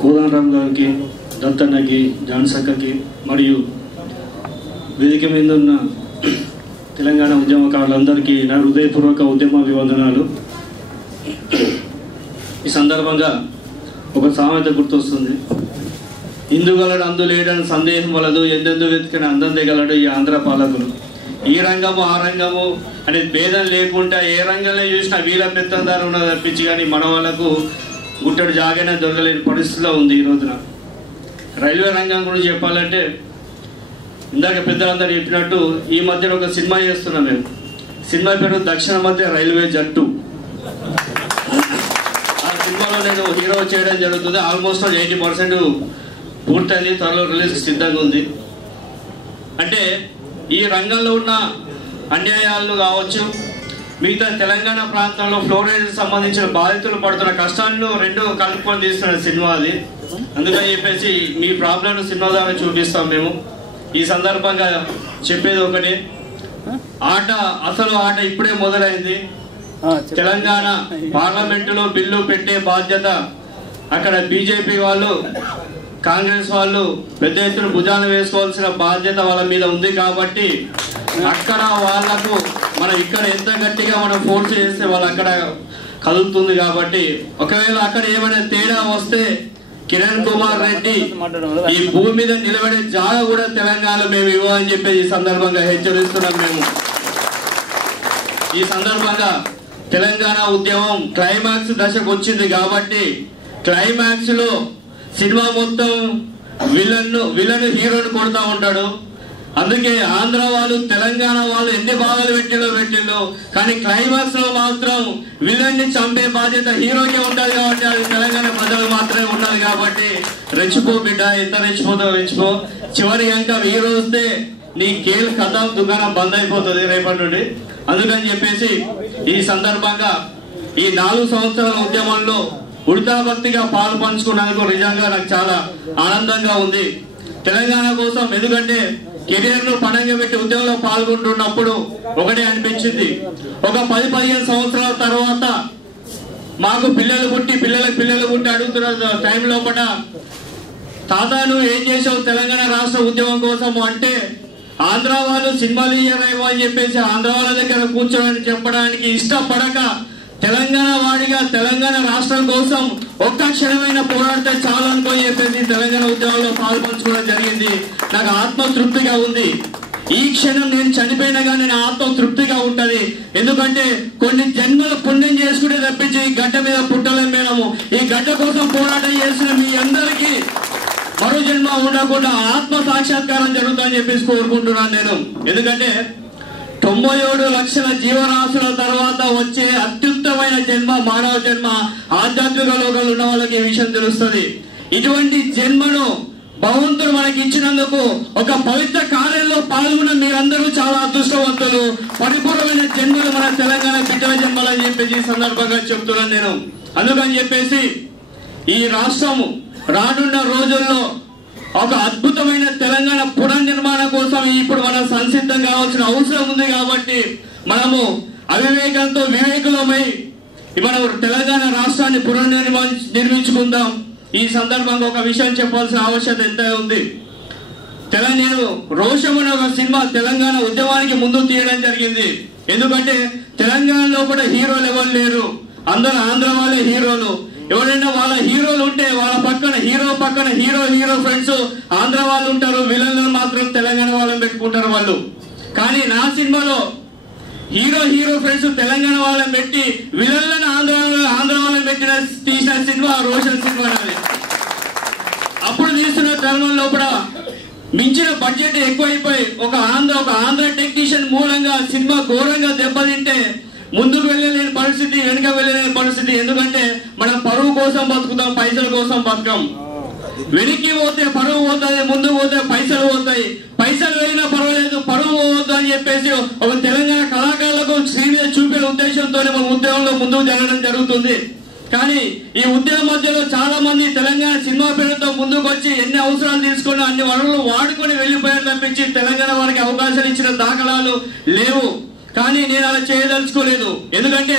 కోదండరామ్ గారికి, దత్తన్నకి, జాన్సక్కకి మరియు వేదిక మీద ఉన్న తెలంగాణ ఉద్యమకారులందరికీ నా హృదయపూర్వక ఉద్యమ అభివందనాలు. ఈ సందర్భంగా ఒక సామెత గుర్తొస్తుంది. ఇందుగలడు అందు లేడని సందేహం వలదు, ఎందెందు వెతికిన అందం దిగలడు ఈ ఆంధ్ర పాలకులు. ఈ రంగము ఆ రంగము అనే భేదం లేకుండా ఏ రంగంలో చూసినా వీళ్ళ పెత్తందారు ఉన్నది తప్పించి కానీ మన వాళ్ళకు గుట్టడు జాగైనా దొరకలేని పరిస్థితిలో ఉంది ఈ రోజున. రైల్వే రంగం గురించి చెప్పాలంటే ఇందాక పెద్దలందరూ చెప్పినట్టు ఈ మధ్యన ఒక సినిమా చేస్తున్నాం మేము. సినిమా పేరు దక్షిణ మధ్య రైల్వే జట్టు. ఆ సినిమాలో నేను హీరో చేయడం జరుగుతుంది. ఆల్మోస్ట్ 80% పూర్తయింది, త్వరలో రిలీజ్ సిద్ధంగా ఉంది. అంటే ఈ రంగంలో ఉన్న అన్యాయాలు కావచ్చు, మిగతా తెలంగాణ ప్రాంతంలో ఫ్లోరైడ్ సంబంధించిన బాధితులు పడుతున్న కష్టాలను రెండు కలుపుకొని తీస్తున్న సినిమా అది. అందుకని చెప్పేసి మీ ప్రాబ్లం సినిమా ద్వారా చూపిస్తాం మేము. ఈ సందర్భంగా చెప్పేది ఒకటి, అసలు ఆట ఇప్పుడే మొదలైంది. తెలంగాణ పార్లమెంటులో బిల్లు పెట్టే బాధ్యత అక్కడ బీజేపీ వాళ్ళు, కాంగ్రెస్ వాళ్ళు పెద్ద ఎత్తున భుజాన వేసుకోవాల్సిన బాధ్యత వాళ్ళ మీద ఉంది. కాబట్టి అక్కడ వాళ్లకు మనం ఇక్కడ ఎంత గట్టిగా మనం ఫోర్స్ చేస్తే వాళ్ళు అక్కడ కదులుతుంది. కాబట్టి ఒకవేళ అక్కడ ఏమైనా తేడా వస్తే కిరణ్ కుమార్ రెడ్డి ఈ భూమి మీద నిలబడే జాగా కూడా తెలంగాణలో మేము ఇవ్వని చెప్పేసి ఈ సందర్భంగా హెచ్చరిస్తున్నాం మేము. ఈ సందర్భంగా తెలంగాణ ఉద్యమం క్లైమాక్స్ దశకు వచ్చింది. కాబట్టి క్లైమాక్స్ లో సినిమా మొత్తం విలన్ హీరోని కొడతా ఉంటాడు. అందుకే ఆంధ్ర వాళ్ళు తెలంగాణ వాళ్ళు ఎన్ని భాగాలు పెట్టిందో కానీ క్లైమాక్స్ లో మాత్రం విలన్ ని చంపే బాధ్యత హీరోకే ఉండాలి. కాబట్టి అది తెలంగాణ ప్రజలు మాత్రమే ఉండాలి. కాబట్టి రెచ్చిపో బిడ్డ, ఎంత రెచ్చిపోతావు రెచ్చిపో. చివరి అంకం హీరో వస్తే నీ కేల్ కథ దుకాణం బంద్ అయిపోతుంది రేపటి నుండి. అందుకని చెప్పేసి ఈ సందర్భంగా ఈ 4 సంవత్సరాల ఉద్యమంలో ఉడతాభక్తిగా పాలు పంచుకున్నందుకు నిజంగా నాకు చాలా ఆనందంగా ఉంది తెలంగాణ కోసం. ఎందుకంటే కెరీర్ ను పణంగా పెట్టి ఉద్యమంలో పాల్గొంటున్నప్పుడు ఒకటే అనిపించింది, ఒక 10-15 సంవత్సరాల తర్వాత మాకు పిల్లలకు పుట్టి అడుగుతున్న టైం లోపల తాత నువ్వు ఏం చేసావు తెలంగాణ రాష్ట్ర ఉద్యమం కోసము అంటే, ఆంధ్ర వాళ్ళు సినిమాలు ఇయ్యరేమో అని చెప్పేసి ఆంధ్ర వాళ్ళ దగ్గర కూర్చోని చెప్పడానికి ఇష్టపడక తెలంగాణ వాడిగా తెలంగాణ రాష్ట్రం కోసం ఒక్క క్షణమైన పోరాడితే చాలు అనుకోని చెప్పేసి తెలంగాణ ఉద్యమంలో పాల్పంచుకోవడం జరిగింది. నాకు ఆత్మతృప్తిగా ఉంది. ఈ క్షణం నేను చనిపోయినా కానీ నా ఆత్మతృప్తిగా ఉంటది. ఎందుకంటే కొన్ని జన్మల పుణ్యం చేసుకుంటే తప్పించి ఈ గడ్డ మీద పుట్టలేం మేడము. ఈ గడ్డ కోసం పోరాటం చేసిన మీ అందరికీ మరో జన్మ ఉండకుండా ఆత్మ సాక్షాత్కారం జరుగుతుందని చెప్పేసి కోరుకుంటున్నాను నేను. ఎందుకంటే 97 లక్షల జీవరాశుల తర్వాత వచ్చే అత్యుత్తమైన జన్మ మానవ జన్మ. ఆధ్యాత్మిక లోకంలో ఉన్న వాళ్ళకి ఈ విషయం తెలుస్తుంది. ఇటువంటి జన్మను భగవంతుడు మనకి ఇచ్చినందుకు ఒక పవిత్ర కార్యంలో పాల్గొన్న మీరందరూ చాలా అదృష్టవంతులు. పరిపూర్ణమైన జన్మలు మన తెలంగాణ బిడ్డల జన్మలు అని చెప్పేసి ఈ సందర్భంగా చెప్తున్నాను నేను. అందుకని చెప్పేసి ఈ రాష్ట్రము రానున్న రోజుల్లో ఒక అద్భుతమైన తెలంగాణ పునర్నిర్మాణం కోసం ఇప్పుడు మనం సంసిద్ధం కావాల్సిన అవసరం ఉంది. కాబట్టి మనము అవివేకంతో వివేకులమై మనం తెలంగాణ రాష్ట్రాన్ని నిర్మించుకుందాం. ఈ సందర్భంగా ఒక విషయం చెప్పాల్సిన ఆవశ్యకత ఎంత ఉంది. నేను రోషం అనే ఒక సినిమా తెలంగాణ ఉద్యమానికి ముందు తీయడం జరిగింది. ఎందుకంటే తెలంగాణలో కూడా హీరోలు ఎవరు లేరు, అందరూ ఆంధ్ర వాళ్ళే హీరోలు. ఎవరైనా వాళ్ళ హీరోలు ఉంటే వాళ్ళ పక్కన హీరో ఫ్రెండ్స్ ఆంధ్ర వాళ్ళు ఉంటారు, విలన్లను మాత్రం తెలంగాణ వాళ్ళని పెట్టుకుంటారు వాళ్ళు. కానీ నా సినిమాలో హీరో ఫ్రెండ్స్ తెలంగాణ వాళ్ళని పెట్టి విలన్లను ఆంధ్ర వాళ్ళని తీసిన సినిమా రోషన్ సినిమా అనేది. అప్పుడు తీస్తున్న తరుణం లోపల మించిన బడ్జెట్ ఎక్కువైపోయి ఒక ఆంధ్ర టెక్నీషియన్ మూలంగా సినిమా ఘోరంగా దెబ్బతింటే ముందుకు వెళ్ళలేని పరిస్థితి, వెనుక వెళ్ళలేని పరిస్థితి. ఎందుకంటే మనం పరువు కోసం బతుకుతాం, పైసల కోసం బతకం. వెనక్కి పోతే పరువు పోతుంది, ముందుకు పోతే పైసలు పోతాయి. పైసలు వెళ్ళినా పర్వాలేదు, పరువు పోవద్దు అని చెప్పేసి ఒక తెలంగాణ కళాకారులకు శ్రీని చూపే ఉద్దేశంతో మన ఉద్యమంలో ముందుకు జరగడం జరుగుతుంది. కానీ ఈ ఉద్యమం మధ్యలో చాలా మంది తెలంగాణ సినిమా పేరుతో ముందుకు వచ్చి ఎన్ని అవసరాలు తీసుకుని అన్ని వనరులు వాడుకొని వెళ్లిపోయారు తప్పించి తెలంగాణ వారికి అవకాశాలు ఇచ్చిన దాఖలాలు లేవు. కానీ నేను అలా చేయదలుచుకోలేదు. ఎందుకంటే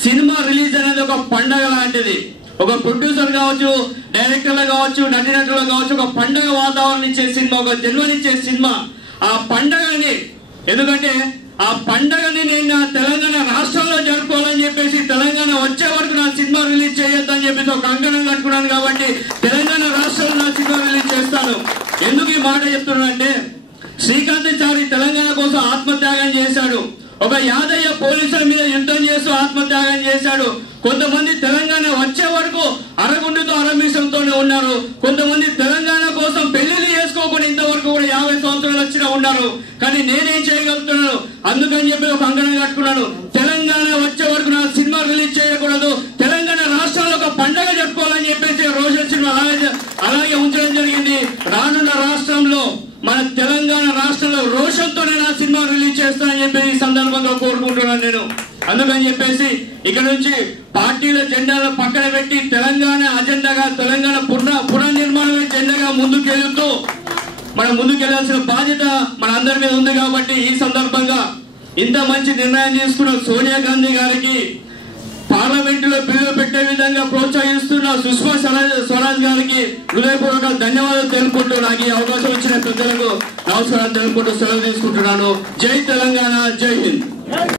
సినిమా రిలీజ్ అనేది ఒక పండగ లాంటిది. ఒక ప్రొడ్యూసర్ కావచ్చు, డైరెక్టర్లు కావచ్చు, నటీనటులు కావచ్చు, ఒక పండగ వాతావరణం ఇచ్చే సినిమా, ఒక జన్మనిచ్చే సినిమా. ఆ పండగని, ఎందుకంటే ఆ పండగని నేను నా తెలంగాణ రాష్ట్రంలో జరుపుకోవాలని చెప్పేసి తెలంగాణ వచ్చే వరకు నా సినిమా రిలీజ్ చేయొద్దని చెప్పేసి ఒక కంకణం కట్టుకున్నాను. కాబట్టి తెలంగాణ రాష్ట్రంలో నా సినిమా రిలీజ్ చేస్తాను. ఎందుకు ఈ మాట చెప్తున్నానంటే, శ్రీకాంతాచారి తెలంగాణ కోసం ఆత్మత్యాగం చేశాడు. ఒక యాదయ్య పోలీసుల మీద యుద్ధం చేస్తూ ఆత్మత్యాగం చేశాడు. కొంతమంది తెలంగాణ వచ్చే వరకు అరగుండుతో అరమీసంతోనే ఉన్నారు. కొంతమంది తెలంగాణ కోసం పెళ్లిళ్ళు చేసుకోకుండా ఇంతవరకు కూడా 50 సంవత్సరాలు వచ్చినా ఉన్నారు. కానీ నేనేం చేయగలుగుతున్నాను, అందుకని చెప్పి ఒక కంకణం కట్టుకున్నాను. తెలంగాణ వచ్చే వరకు నా సినిమా రిలీజ్ చేయకూడదు, తెలంగాణ రాష్ట్రంలో ఒక పండగ జరుపుకోవాలని చెప్పేసి రోషన్ సినిమా అలాగే ఉంచడం జరిగింది. రానున్న రాష్ట్రంలో మన తెలంగాణ రాష్ట్రంలో రోషన్తోనే నా సినిమా రిలీజ్ చేస్తానని చెప్పి ఈ సందర్భంగా కోరుకుంటున్నాను నేను. అందుకని చెప్పేసి ఇక్కడ నుంచి పార్టీల జెండాలు పక్కన పెట్టి తెలంగాణ అజెండాగా, తెలంగాణ పునర్నిర్మాణమే జెండాగా ముందుకెళ్తూ మనం ముందుకెళ్లాల్సిన బాధ్యత మన అందరి మీద ఉంది. కాబట్టి ఈ సందర్భంగా ఇంత మంచి నిర్ణయం తీసుకున్న సోనియా గాంధీ గారికి, పార్లమెంటులో బిల్లు పెట్టే విధంగా ప్రోత్సహిస్తున్న సుష్మా స్వరాజ్ గారికి హృదయపూర్వక ధన్యవాదాలు తెలుపుకుంటూ నాకు ఈ అవకాశం ఇచ్చిన పెద్దలకు నమస్కారం తెలుపుకుంటూ సెలవు తీసుకుంటున్నాను. జై తెలంగాణ, జై హింద్.